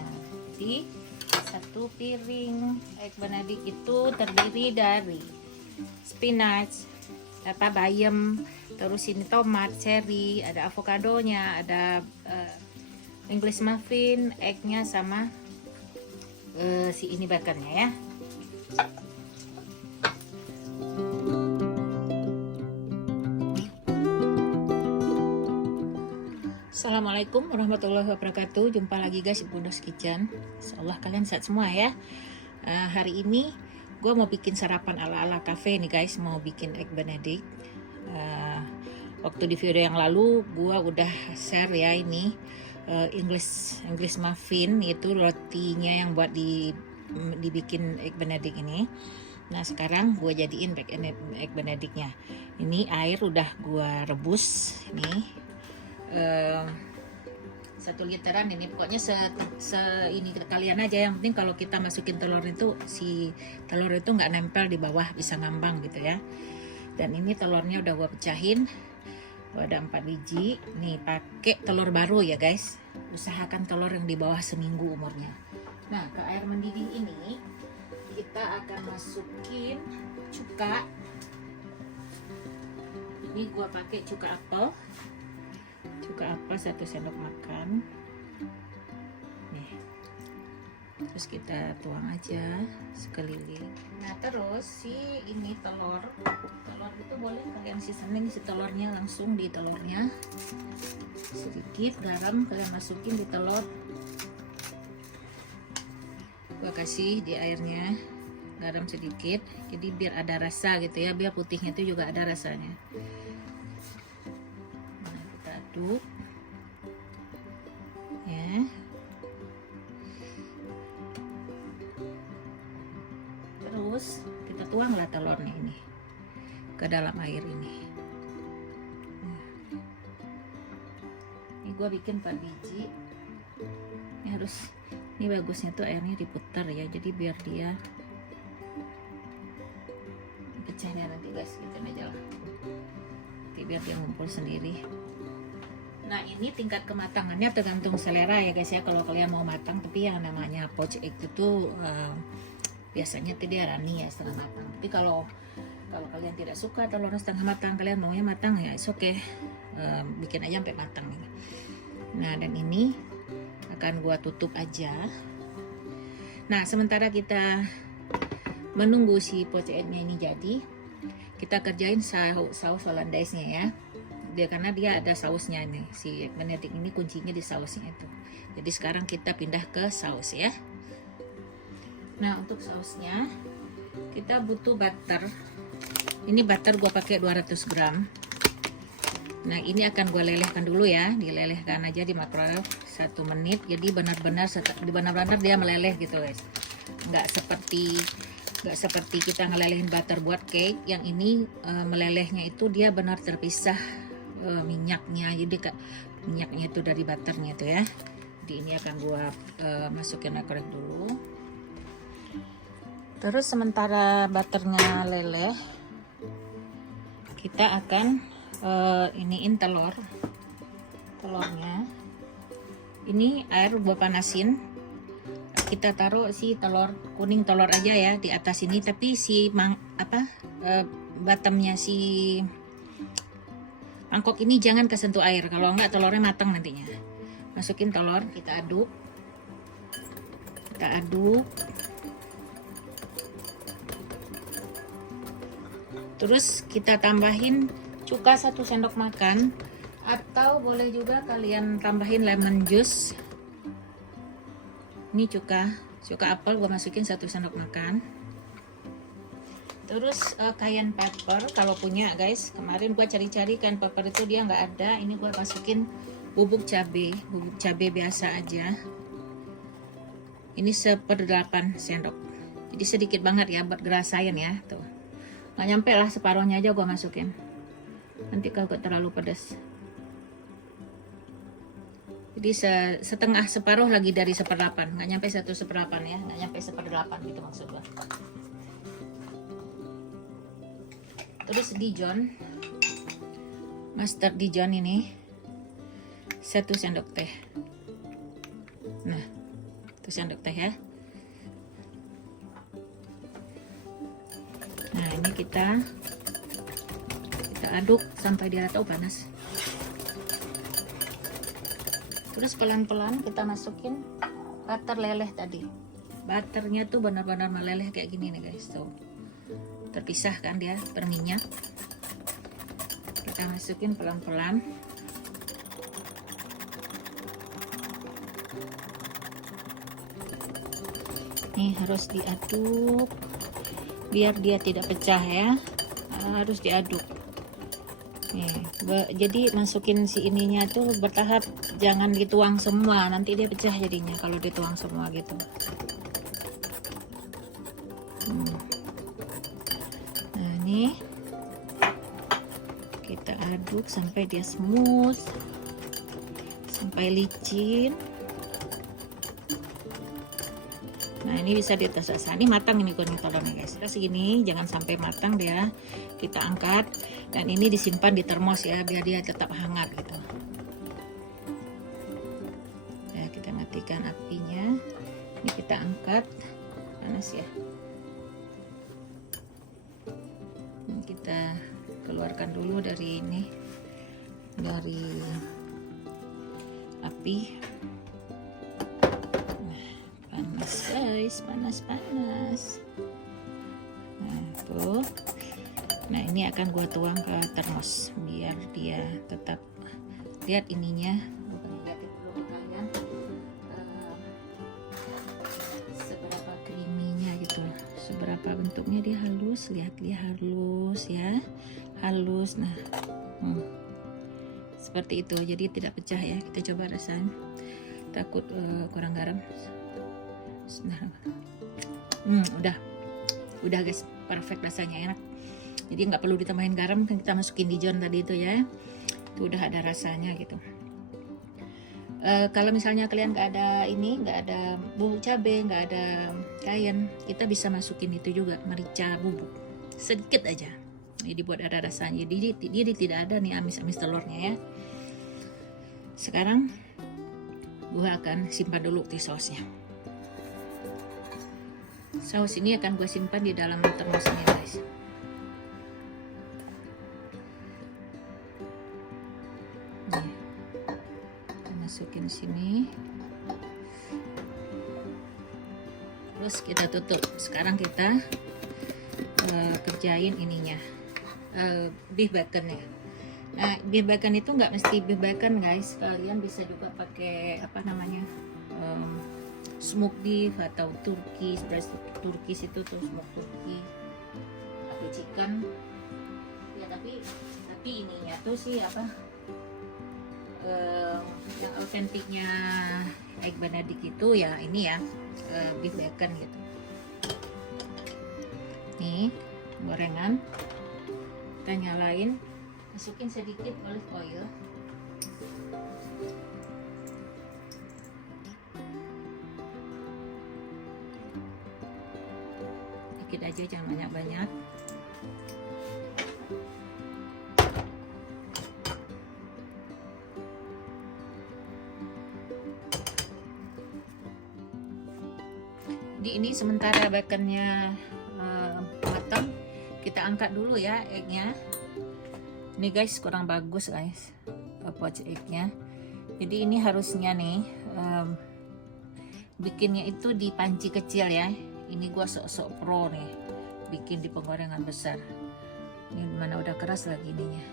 Nah, jadi satu piring egg benedict itu terdiri dari spinach, bayam, terus ini tomat, cherry, ada avokadonya, ada English muffin, eggnya sama si ini baconnya ya. Assalamualaikum warahmatullahi wabarakatuh. Jumpa lagi guys di Bunda's Kitchen. Insyaallah kalian sehat semua ya. Hari ini gue mau bikin sarapan ala-ala cafe nih guys. Mau bikin egg benedict. Waktu di video yang lalu gue udah share ya ini English muffin, itu rotinya yang buat dibikin egg benedict ini. Nah sekarang gue jadiin egg benedictnya. Ini air udah gue rebus nih. 1 literan ini, pokoknya ini kalian aja, yang penting kalau kita masukin telur itu, si telur itu nggak nempel di bawah, bisa ngambang gitu ya. Dan ini telurnya udah gua pecahin, ada 4 biji nih, pakai telur baru ya guys. Usahakan telur yang di bawah seminggu umurnya. Nah ke air mendidih ini kita akan masukin cuka. Ini gua pakai cuka apel, 1 sendok makan nih, terus kita tuang aja sekeliling. Nah terus si ini telur itu boleh kalian seasoning si telurnya langsung di telurnya, sedikit garam kalian masukin di telur, gua kasih di airnya garam sedikit, jadi biar ada rasa gitu ya, biar putihnya itu juga ada rasanya. Aduk ya, terus kita tuanglah telurnya ini ke dalam air ini. Ini gua bikin 4 biji. Ini ini bagusnya tuh airnya diputar ya, jadi biar dia pecahnya nanti guys, gitu aja lah, nanti biar dia ngumpul sendiri. Nah ini tingkat kematangannya tergantung selera ya guys ya. Kalau kalian mau matang, tapi yang namanya poached egg itu biasanya dia runny ya, setengah matang. Tapi kalau kalian tidak suka telurnya setengah matang, kalian maunya matang ya, it's okay, bikin aja sampai matang. Nah dan ini akan gua tutup aja. Nah sementara kita menunggu si poached eggnya ini jadi, kita kerjain saus hollandaise-nya ya. Karena dia ada sausnya nih, si egg benedict ini kuncinya di sausnya itu. Jadi sekarang kita pindah ke saus ya. Nah untuk sausnya kita butuh butter. Ini butter gua pakai 200 gram. Nah ini akan gua lelehkan dulu ya, dilelehkan aja di microwave 1 menit. Jadi benar-benar dia meleleh gitu guys. Nggak seperti kita ngelelehin butter buat cake. Yang ini melelehnya itu dia benar terpisah minyaknya, jadi minyaknya itu dari butternya itu ya. Jadi ini akan gua masukin microwave dulu. Terus sementara butternya leleh, kita akan iniin telurnya. Ini air gua panasin, kita taruh si kuning telur aja ya di atas ini, tapi si bottomnya si mangkok ini jangan kesentuh air, kalau enggak telurnya matang nantinya. Masukin telur, kita aduk. Terus kita tambahin cuka 1 sendok makan, atau boleh juga kalian tambahin lemon juice. Ini cuka apel gua masukin 1 sendok makan. Terus cayenne pepper kalau punya guys. Kemarin gua cari-cari cayenne pepper itu dia nggak ada. Ini gua masukin bubuk cabai biasa aja. Ini 1/8 sendok. Jadi sedikit banget ya buat ngerasain ya tuh. Nggak nyampe lah, separuhnya aja gua masukin. Nanti kalau terlalu pedas. Jadi separuh lagi dari 1/8, nggak nyampe 1/8 ya, nggak nyampe 1/8 gitu maksud gua. Terus Dijon, mustard Dijon ini 1 sendok teh. Nah sendok teh ya. Nah ini kita aduk sampai dia rata. Panas. Terus pelan-pelan kita masukin butter leleh tadi. Butternya tuh benar-benar meleleh kayak gini nih guys, tuh terpisah kan dia berminyak. Kita masukin pelan-pelan. Nih harus diaduk biar dia tidak pecah ya, harus diaduk. Nih, jadi masukin si ininya tuh bertahap, jangan dituang semua, nanti dia pecah jadinya kalau dituang semua gitu. Nah ini kita aduk sampai dia smooth, sampai licin. Nah ini bisa dites. Ini matang ini kuning telurnya guys. Terus segini, jangan sampai matang dia. Kita angkat dan ini disimpan di termos ya, biar dia tetap hangat gitu. Ya kita matikan apinya. Ini kita angkat, panas ya. Ini kita keluarkan dulu dari ini, dari api. Panas guys, panas. Nah tuh, nah ini akan gua tuang ke termos biar dia tetap, lihat ininya, lihat dulu kalian seberapa creaminya gitu, seberapa bentuknya dia halus. Lihat dia halus ya, halus. Nah seperti itu, jadi tidak pecah ya. Kita coba rasain, takut kurang garam. Udah guys, perfect rasanya, enak. Jadi nggak perlu ditambahin garam, kan kita masukin Dijon tadi itu ya, itu udah ada rasanya gitu. Kalau misalnya kalian nggak ada ini, nggak ada bubuk cabai, nggak ada cayenne, kita bisa masukin itu juga, merica bubuk sedikit aja, jadi buat ada rasanya. Jadi tidak ada nih amis-amis telurnya ya. Sekarang gua akan simpan dulu di sausnya. Saus ini akan gue simpan di dalam termos ini guys. Nih, kita masukin sini. Terus kita tutup. Sekarang kita kerjain ininya, beef baconnya. Nah, beef bacon itu nggak mesti beef bacon guys. Kalian bisa juga pakai apa namanya, smoke beef atau Turkish itu tuh, smoke Turkey atau chicken ya. Tapi ininya tuh sih apa, yang autentiknya egg benedict itu ya ini ya, beef bacon gitu. Nih gorengan kita nyalain, masukin sedikit olive oil. Dikit aja, jangan banyak-banyak. Jadi ini sementara baconnya matang, kita angkat dulu ya eggnya. Ini guys kurang bagus guys, poached eggnya. Jadi ini harusnya nih bikinnya itu di panci kecil ya. Ini gua sok-sok pro nih, bikin di penggorengan besar. Ini mana udah keras lagi ininya.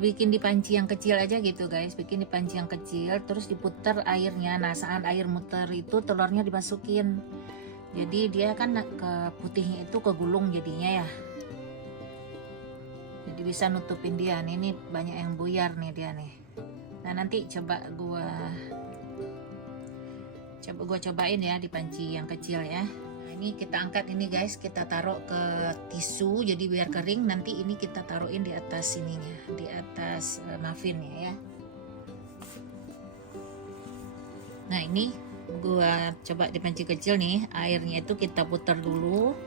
Bikin di panci yang kecil aja gitu guys, bikin di panci yang kecil, terus diputar airnya. Nah saat air muter itu telurnya dimasukin, jadi dia kan ke putihnya itu kegulung jadinya ya, jadi bisa nutupin dia. Ini banyak yang buyar nih dia nih. Nah nanti coba gua cobain ya di panci yang kecil ya. Nah, ini kita angkat ini guys, kita taruh ke tisu jadi biar kering. Nanti ini kita taruhin di atas ininya, di atas muffinnya ya. Nah ini gua coba di panci kecil nih, airnya itu kita putar dulu,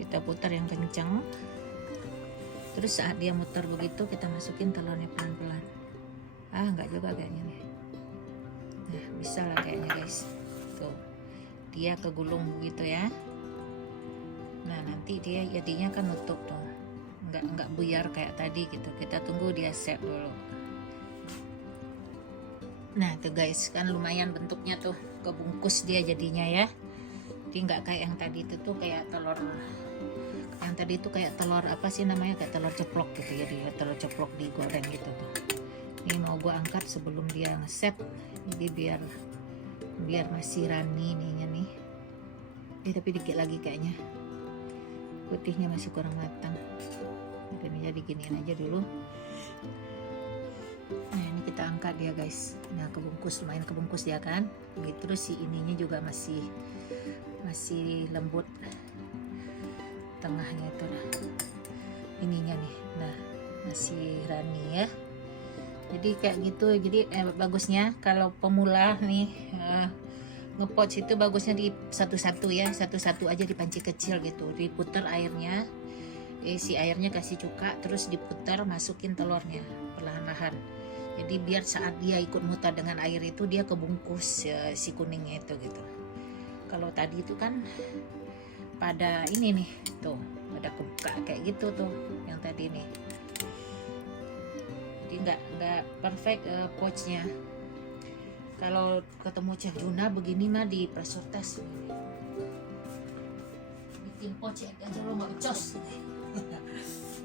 kita putar yang kencang. Terus saat dia muter begitu kita masukin telurnya pelan-pelan. Enggak juga kayaknya nih. Nah bisa lah kayaknya guys, tuh dia kegulung begitu ya. Nah nanti dia jadinya kan nutup tuh, nggak buyar kayak tadi gitu. Kita tunggu dia set dulu. Nah tuh guys, kan lumayan bentuknya tuh, kebungkus dia jadinya ya. Jadi nggak kayak yang tadi itu tuh kayak telur, yang tadi itu kayak telur apa sih namanya, kayak telur ceplok gitu ya, dia telur ceplok digoreng gitu tuh. Ini mau gua angkat sebelum dia ngeset, jadi biar masih runny ininya nih. Tapi dikit lagi kayaknya, putihnya masih kurang matang. Jadi giniin aja dulu. Nah ini kita angkat dia guys. Nah kebungkus, lumayan kebungkus dia kan. Gitu, terus si ininya juga masih lembut, tengahnya itu nah ininya nih, nah masih runny ya. Jadi kayak gitu. Jadi bagusnya kalau pemula nih ngepots itu bagusnya di satu-satu ya, satu-satu aja di panci kecil gitu, diputar airnya, si airnya kasih cuka, terus diputar, masukin telurnya perlahan-lahan. Jadi biar saat dia ikut mutar dengan air itu dia kebungkus si kuningnya itu gitu. Kalau tadi itu kan pada ini nih tuh, pada kebuka kayak gitu tuh yang tadi nih. Jadi nggak perfect poachnya. Kalau ketemu Chef Juna begini mah di pressure test. Bikin poach aja lo nggak becos.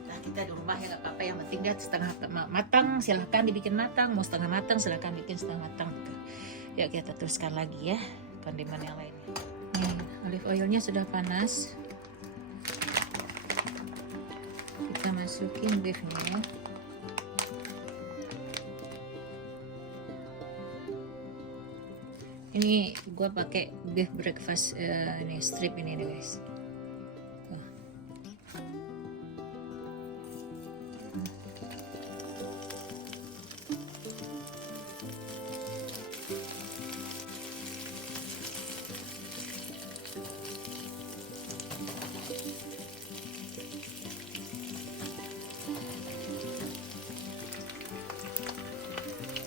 Nah kita di rumah ya nggak apa-apa, yang penting dia setengah matang silahkan dibikin matang, mau setengah matang silahkan bikin setengah matang. Ya kita teruskan lagi ya kondimen yang lainnya. Nih, olive oilnya sudah panas. Kita masukin beefnya. Ini gue pakai beef breakfast ini strip ini nih guys.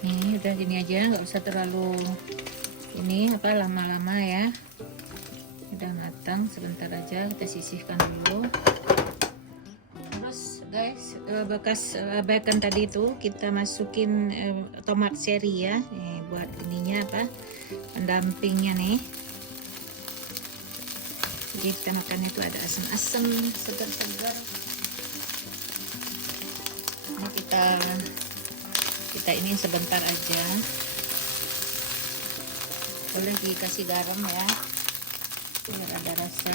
Ini udah gini aja, nggak usah terlalu ini apa lama-lama ya. Udah matang, sebentar aja kita sisihkan dulu. Terus guys, bekas bacon tadi itu kita masukin tomat cherry ya, nih, buat ininya apa, pendampingnya nih. Jadi kita makannya itu ada asam-asam, segar-segar. Nah, kita ini sebentar aja. Boleh dikasih garam ya biar ada rasa.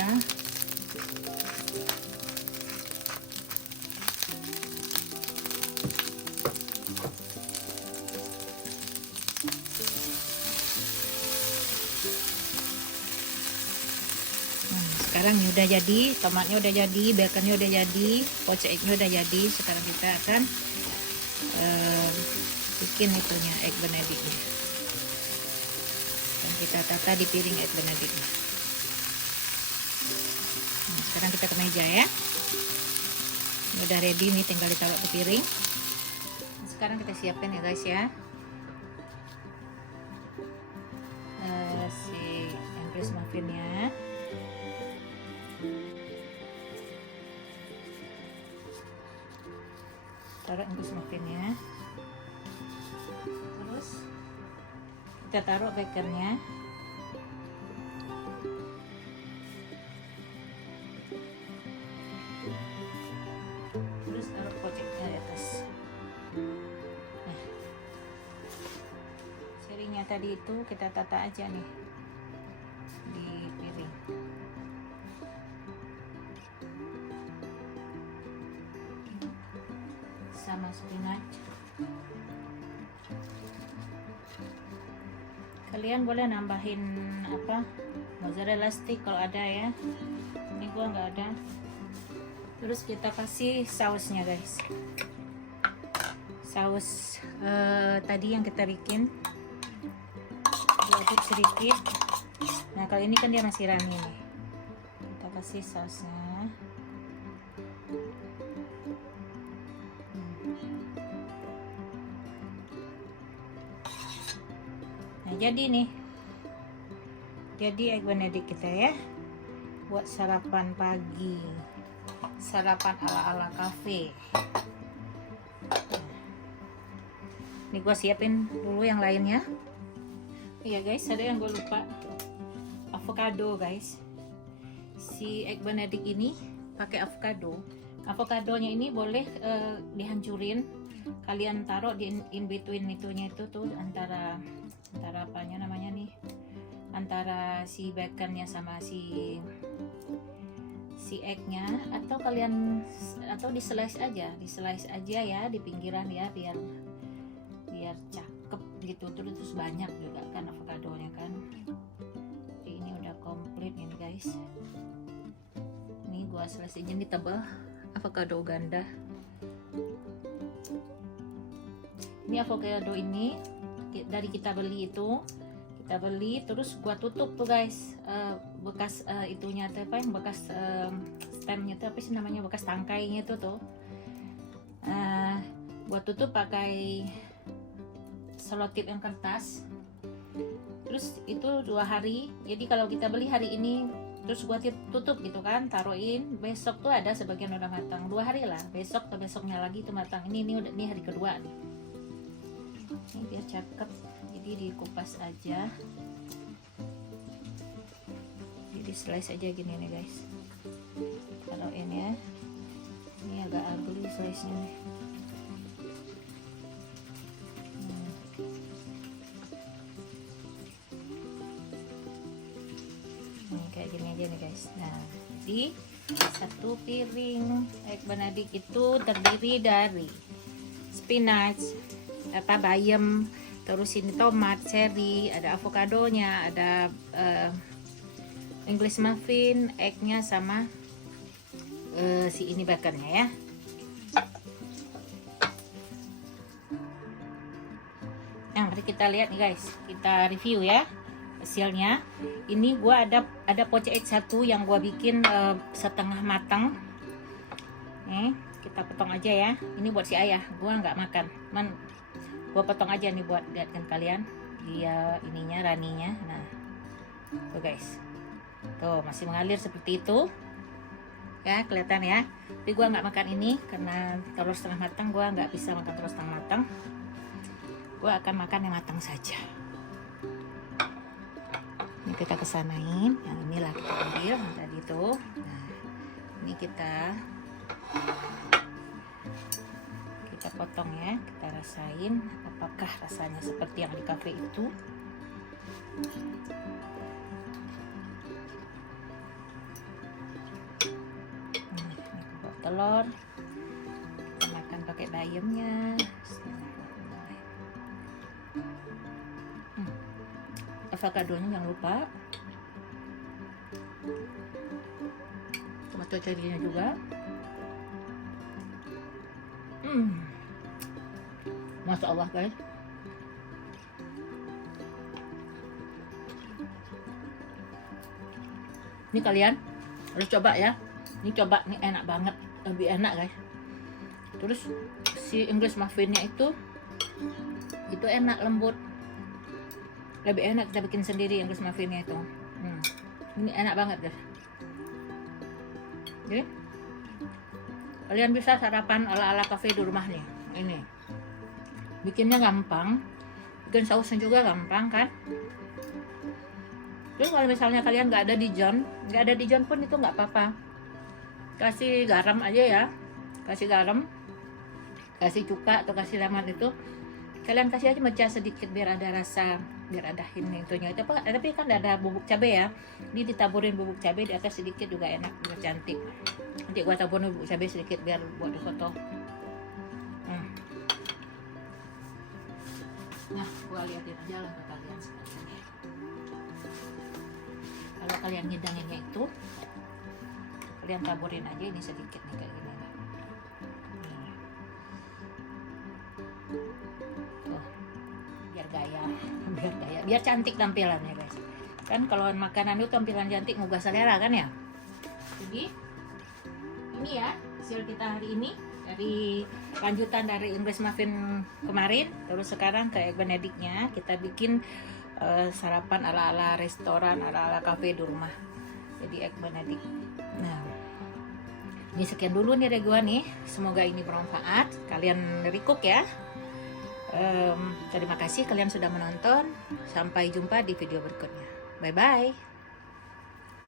Sekarang ini udah jadi, tomatnya udah jadi, baconnya udah jadi, poached egg-nya udah jadi. Sekarang kita akan bikin itunya, egg benedictnya. Dan kita tata di piring egg benedictnya. Nah, sekarang kita ke meja ya. Ini udah ready nih, tinggal ditaruh ke piring. Nah, sekarang kita siapin ya guys ya. Si English muffinnya. Taruh English muffinnya. Terus kita taruh baconnya. Terus taruh poached-nya di atas. Nah, sirinya tadi itu kita tata aja nih di piring. Sama spinach. Kalian boleh nambahin apa, mozzarella stick kalau ada ya. Ini gua nggak ada. Terus kita kasih sausnya guys. Saus tadi yang kita bikin, diaduk sedikit. Nah kali ini kan dia masih runny nih. Kita kasih sausnya. Nah jadi nih Jadi egg benedict kita ya, buat sarapan pagi, sarapan ala-ala cafe. Ini gue siapin dulu yang lainnya. Iya guys, ada yang gue lupa, avocado guys. Si egg benedict ini pakai avocado. Avokadonya ini boleh dihancurin. Kalian taruh di in between itunya itu tuh antara apanya namanya nih, antara si baconnya sama si eggnya, atau kalian di slice aja ya di pinggiran ya, biar cakep gitu. Terus banyak juga kan avokadonya kan. Jadi ini udah komplit ini guys. Ini gua slice aja nih tebal, avocado ganda. Ini avocado ini dari kita beli terus gua tutup tuh guys, bekas itunya tuh apa yang bekas stemnya tuh apa sih namanya, bekas tangkainya itu tuh gua tutup pakai selotip yang kertas. Terus itu 2 hari, jadi kalau kita beli hari ini terus gua tutup gitu kan, taruhin, besok tuh ada sebagian udah matang, 2 hari lah, besok atau besoknya lagi tuh matang. Ini hari kedua nih. Ini biar cakep, jadi dikupas aja, jadi slice aja gini nih guys. Taruhin ya, ini agak ugly slice nya nih. Kayak gini aja nih guys. Nah, jadi 1 piring egg benedict itu terdiri dari spinach, bayam, terus ini tomat cherry, ada avokadonya, ada English muffin, eggnya, sama si ini baconnya ya. Nah, mari kita lihat nih guys, kita review ya hasilnya. Ini gua ada poached egg 1 yang gua bikin setengah matang. Nih, kita potong aja ya. Ini buat si ayah, gua nggak makan. Gua potong aja nih buat lihatkan kalian dia ininya, raninya. Nah, tuh guys, tuh masih mengalir seperti itu ya, kelihatan ya. Tapi gua nggak makan ini karena telur setengah matang, gua nggak bisa makan telur setengah matang. Gua akan makan yang matang saja. Ini kita kesanain, yang inilah kita ambil yang tadi tuh. Nah, ini kita potong ya, kita rasain apakah rasanya seperti yang di cafe itu. Ini buat telur, kita makan pakai bayamnya. Avokadonya jangan lupa, tomato cherry-nya juga. Masya Allah guys, ini kalian harus coba ya. Ini enak banget, lebih enak guys. Terus si English muffinnya itu enak, lembut, lebih enak kita bikin sendiri English muffinnya itu. Ini enak banget guys. Jadi kalian bisa sarapan ala-ala cafe di rumah nih. Ini bikinnya gampang, bikin sausnya juga gampang kan. Terus kalau misalnya kalian nggak ada Dijon pun itu nggak apa-apa, kasih garam aja ya, kasih garam, kasih cuka atau kasih lemon itu kalian kasih aja mecah sedikit biar ada rasa, biar ada ini itunya itu. Tapi kan ada bubuk cabai ya, ini ditaburin bubuk cabai di atas sedikit juga enak, biar cantik. Nanti gua taburin bubuk cabai sedikit biar buat di foto. Nah, gua liatin aja lah ke kalian seperti. Kalau kalian ngidanginnya itu, kalian taburin aja ini sedikit nih kayak gini nih. Tuh, biar gaya, biar cantik tampilannya guys. Kan kalau makanan itu tampilan cantik ngubah selera kan ya. Jadi ini ya hasil kita hari ini, dari lanjutan dari English muffin kemarin, terus sekarang ke egg benedictnya kita bikin sarapan ala-ala restoran, ala-ala cafe di rumah. Jadi egg benedict. Nah, ini sekian dulu nih dari gua nih. Semoga ini bermanfaat. Kalian recook ya. Terima kasih kalian sudah menonton. Sampai jumpa di video berikutnya. Bye bye.